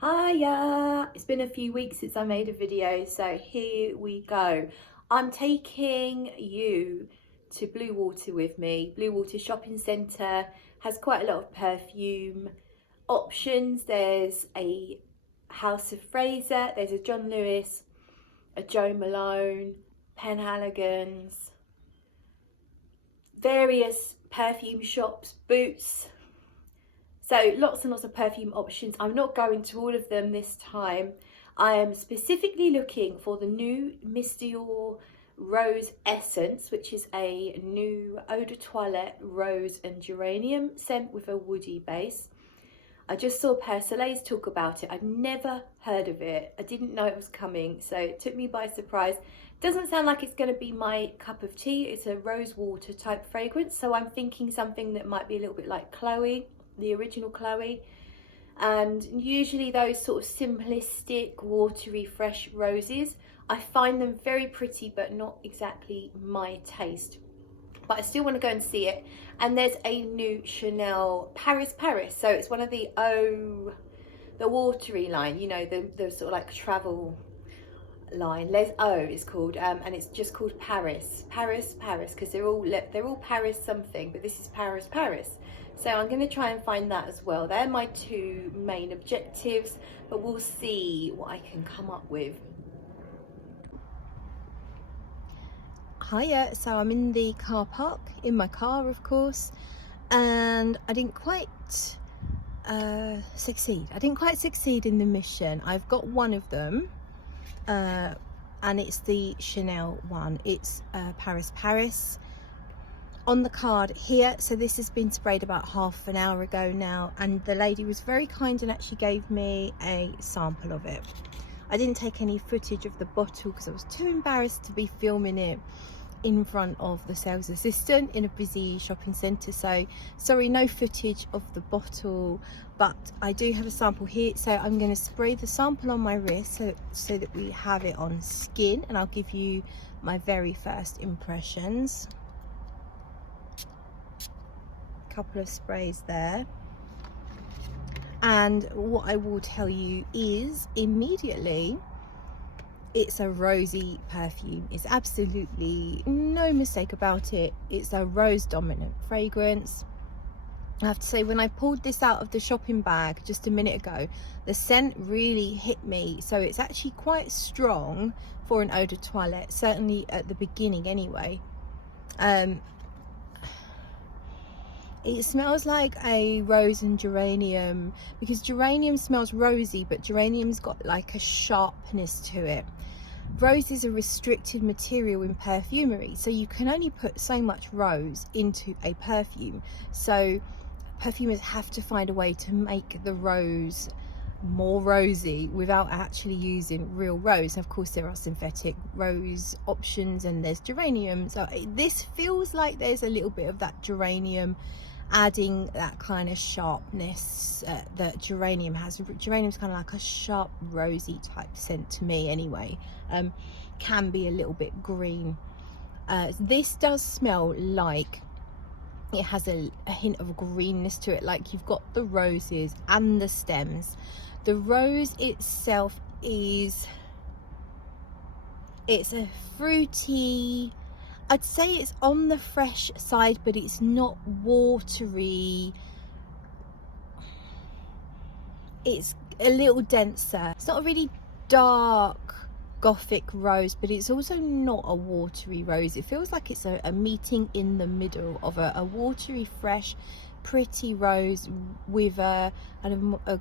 Hiya! It's been a few weeks since I made a video, so here we go. I'm taking you to Bluewater with me. Bluewater shopping centre has quite a lot of perfume options. There's a House of Fraser, there's a John Lewis, a Jo Malone, Penhaligon's, various perfume shops, Boots. So lots and lots of perfume options. I'm not going to all of them this time. I am specifically looking for the new Miss Dior Rose Essence, which is a new eau de toilette rose and geranium scent with a woody base. I just saw Soleil's talk about it. I'd never heard of it. I didn't know it was coming, so it took me by surprise. Doesn't sound like it's going to be my cup of tea. It's a rose water type fragrance, so I'm thinking something that might be a little bit like Chloe, the original Chloe. And usually those sort of simplistic, watery, fresh roses, I find them very pretty, but not exactly my taste. But I still want to go and see it. And there's a new Chanel Paris, so it's one of the the watery line, you know, the sort of like travel line. Les Eaux is called, and it's just called Paris, because they're all Paris something, but this is Paris. So I'm going to try and find that as well. They're my two main objectives, but we'll see what I can come up with. Hiya, so I'm in the car park, in my car of course, and I didn't quite succeed. I didn't quite succeed in the mission. I've got one of them, and it's the Chanel one. It's Paris. On the card here, so this has been sprayed about half an hour ago now, and the lady was very kind and actually gave me a sample of it. I didn't take any footage of the bottle because I was too embarrassed to be filming it in front of the sales assistant in a busy shopping centre, so sorry, no footage of the bottle, but I do have a sample here. So I'm going to spray the sample on my wrist so that we have it on skin, and I'll give you my very first impressions. Couple of sprays there, and what I will tell you is immediately it's a rosy perfume. It's absolutely no mistake about it. It's a rose dominant fragrance. I have to say, when I pulled this out of the shopping bag just a minute ago, the scent really hit me. So it's actually quite strong for an eau de toilette, certainly at the beginning anyway. It smells like a rose and geranium, because geranium smells rosy, but geranium's got like a sharpness to it. Rose is a restricted material in perfumery, so you can only put so much rose into a perfume. So perfumers have to find a way to make the rose more rosy without actually using real rose. Of course there are synthetic rose options, and there's geranium, so this feels like there's a little bit of that geranium, adding that kind of sharpness that geranium has. Geranium's kind of like a sharp rosy type scent to me anyway. Can be a little bit green. This does smell like it has a hint of greenness to it, like you've got the roses and the stems. The rose itself it's a fruity, I'd say it's on the fresh side, but it's not watery. It's a little denser. It's not a really dark gothic rose, but it's also not a watery rose. It feels like it's a meeting in the middle of a watery, fresh, pretty rose with a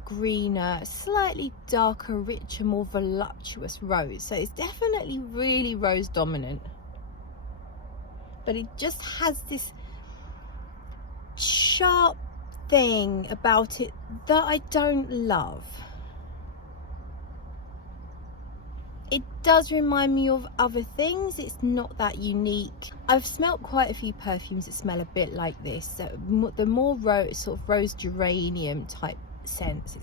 greener, slightly darker, richer, more voluptuous rose. So it's definitely really rose dominant, but it just has this sharp thing about it that I don't love. It does remind me of other things. It's not that unique. I've smelt quite a few perfumes that smell a bit like this. So the more sort of rose geranium type scents,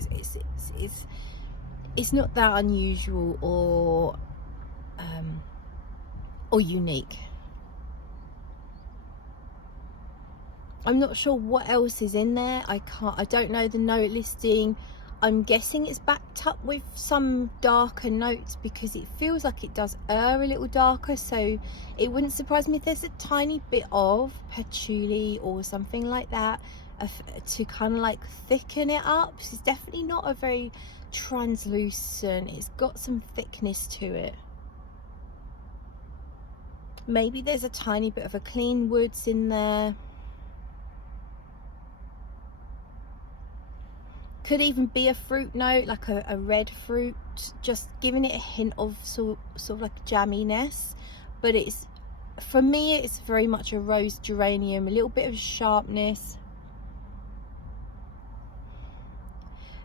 it's not that unusual or unique. I'm not sure what else is in there. I don't know the note listing. I'm guessing it's backed up with some darker notes because it feels like it does err a little darker, so it wouldn't surprise me if there's a tiny bit of patchouli or something like that to kind of like thicken it up. It's definitely not a very translucent, it's got some thickness to it. Maybe there's a tiny bit of a clean woods in there. Could even be a fruit note, like a red fruit, just giving it a hint of sort of like jamminess. But it's, for me, it's very much a rose geranium, a little bit of sharpness.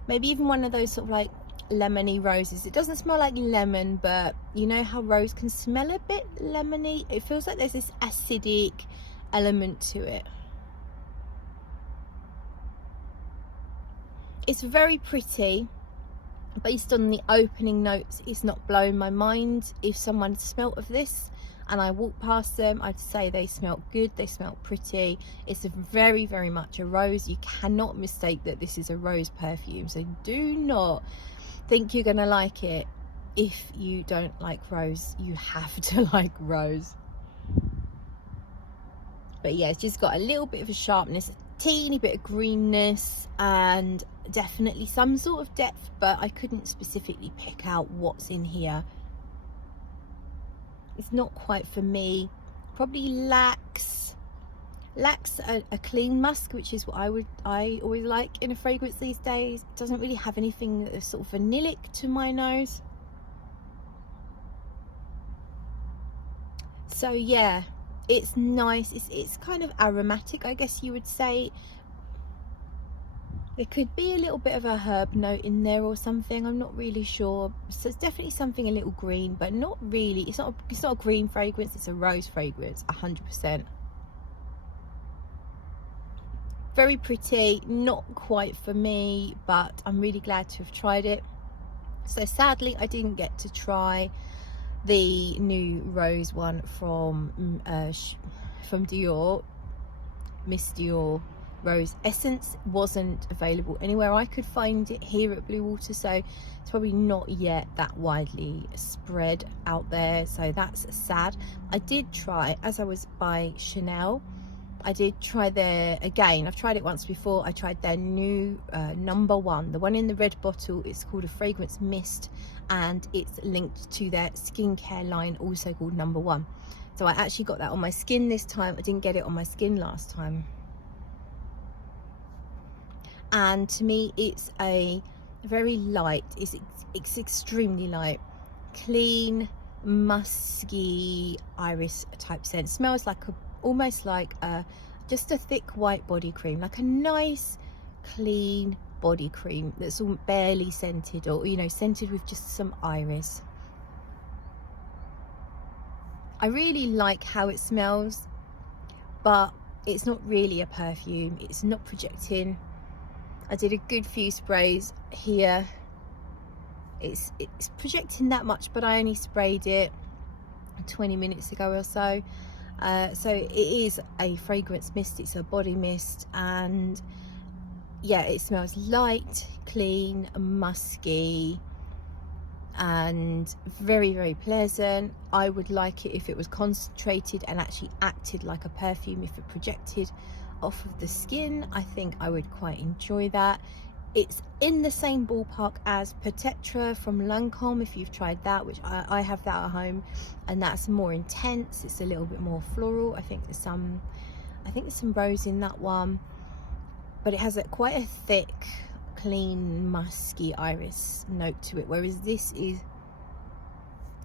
Maybe even one of those sort of like lemony roses. It doesn't smell like lemon, but you know how rose can smell a bit lemony? It feels like there's this acidic element to it. It's very pretty. Based on the opening notes, it's not blown my mind. If someone smelt of this and I walked past them, I'd say they smelt good, they smelt pretty. It's a very, very much a rose. You cannot mistake that this is a rose perfume, so do not think you're gonna like it. If you don't like rose, you have to like rose. But yeah, it's just got a little bit of a sharpness, a teeny bit of greenness, and definitely some sort of depth, but I couldn't specifically pick out what's in here. It's not quite for me. Probably lacks a clean musk, which is what I always like in a fragrance these days. It doesn't really have anything that's sort of vanillic to my nose. So yeah, it's nice. It's kind of aromatic, I guess you would say. There could be a little bit of a herb note in there or something, I'm not really sure. So it's definitely something a little green, but not really. It's not a green fragrance, it's a rose fragrance, 100%. Very pretty, not quite for me, but I'm really glad to have tried it. So sadly, I didn't get to try the new rose one from Dior, Miss Dior Rose Essence. Wasn't available anywhere I could find it here at Bluewater, so it's probably not yet that widely spread out there, so that's sad. I did try, as I was by Chanel, I did try their, again, I've tried it once before, I tried their new No.1, the one in the red bottle. It's called a fragrance mist, and it's linked to their skincare line, also called No.1. So I actually got that on my skin this time. I didn't get it on my skin last time. And to me, it's a very light, it's extremely light, clean, musky iris type scent. Smells like almost like just a thick white body cream, like a nice clean body cream that's all barely scented, or you know, scented with just some iris. I really like how it smells, but it's not really a perfume. It's not projecting. I did a good few sprays here. It's projecting that much, but I only sprayed it 20 minutes ago or so. So it is a fragrance mist, it's a body mist, and yeah, it smells light, clean, musky, and very, very pleasant. I would like it if it was concentrated and actually acted like a perfume. If it projected off of the skin, I think I would quite enjoy that. It's in the same ballpark as Peut-être from Lancôme, if you've tried that, which I have that at home, and that's more intense. It's a little bit more floral. I think there's some rose in that one, but it has quite a thick, clean, musky iris note to it, whereas this is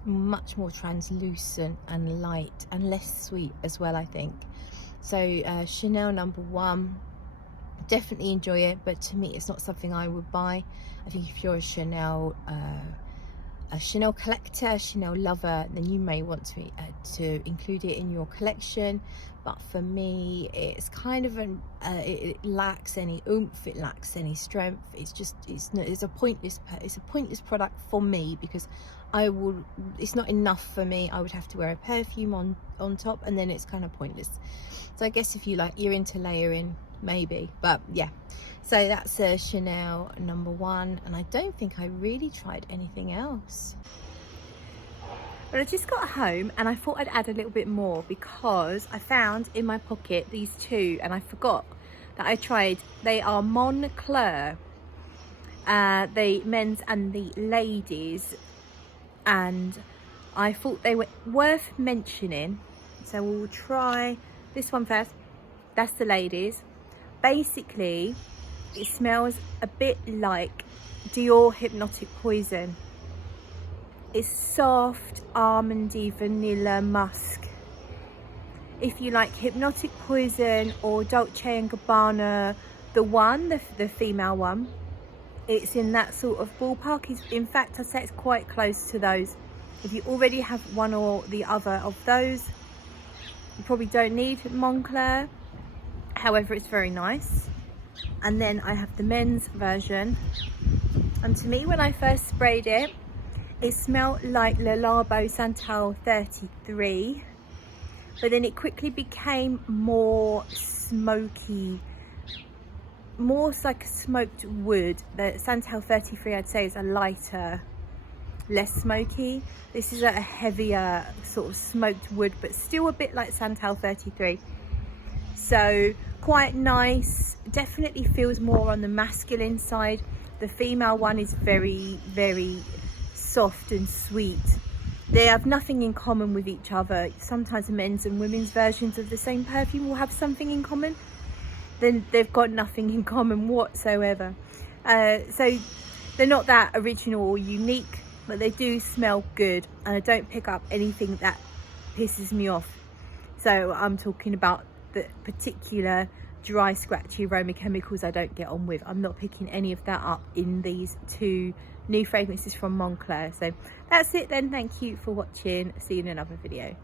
much more translucent and light and less sweet as well, I think. So Chanel No.1, definitely enjoy it, but to me it's not something I would buy. I think if you're a Chanel collector, a Chanel lover, then you may want to include it in your collection. But for me, it's kind of it lacks any oomph, it lacks any strength. It's a pointless product for me, because it's not enough for me. I would have to wear a perfume on top, and then it's kind of pointless. So I guess if you're into layering, maybe. But yeah, So that's a Chanel No.1, and I don't think I really tried anything else. But I just got home and I thought I'd add a little bit more because I found in my pocket these two, and I forgot that I tried. They are Moncler, the men's and the ladies, and I thought they were worth mentioning. So we'll try this one first. That's the ladies. Basically, it smells a bit like Dior Hypnotic Poison. It's soft, almondy, vanilla, musk. If you like Hypnotic Poison or Dolce & Gabbana, the female one, it's in that sort of ballpark. In fact, I'd say it's quite close to those. If you already have one or the other of those, you probably don't need Moncler. However, it's very nice. And then I have the men's version. And to me, when I first sprayed it, it smelled like Le Labo Santal 33. But then it quickly became more smoky, more like smoked wood. The Santal 33, I'd say, is a lighter, less smoky. This is a heavier sort of smoked wood, but still a bit like Santal 33. So quite nice. Definitely feels more on the masculine side. The female one is very, very soft and sweet. They have nothing in common with each other. Sometimes men's and women's versions of the same perfume will have something in common. Then they've got nothing in common whatsoever. So they're not that original or unique, but they do smell good, and I don't pick up anything that pisses me off. So I'm talking about the particular dry, scratchy aroma chemicals I don't get on with. I'm not picking any of that up in these two new fragrances from Moncler. So that's it then. Thank you for watching. See you in another video.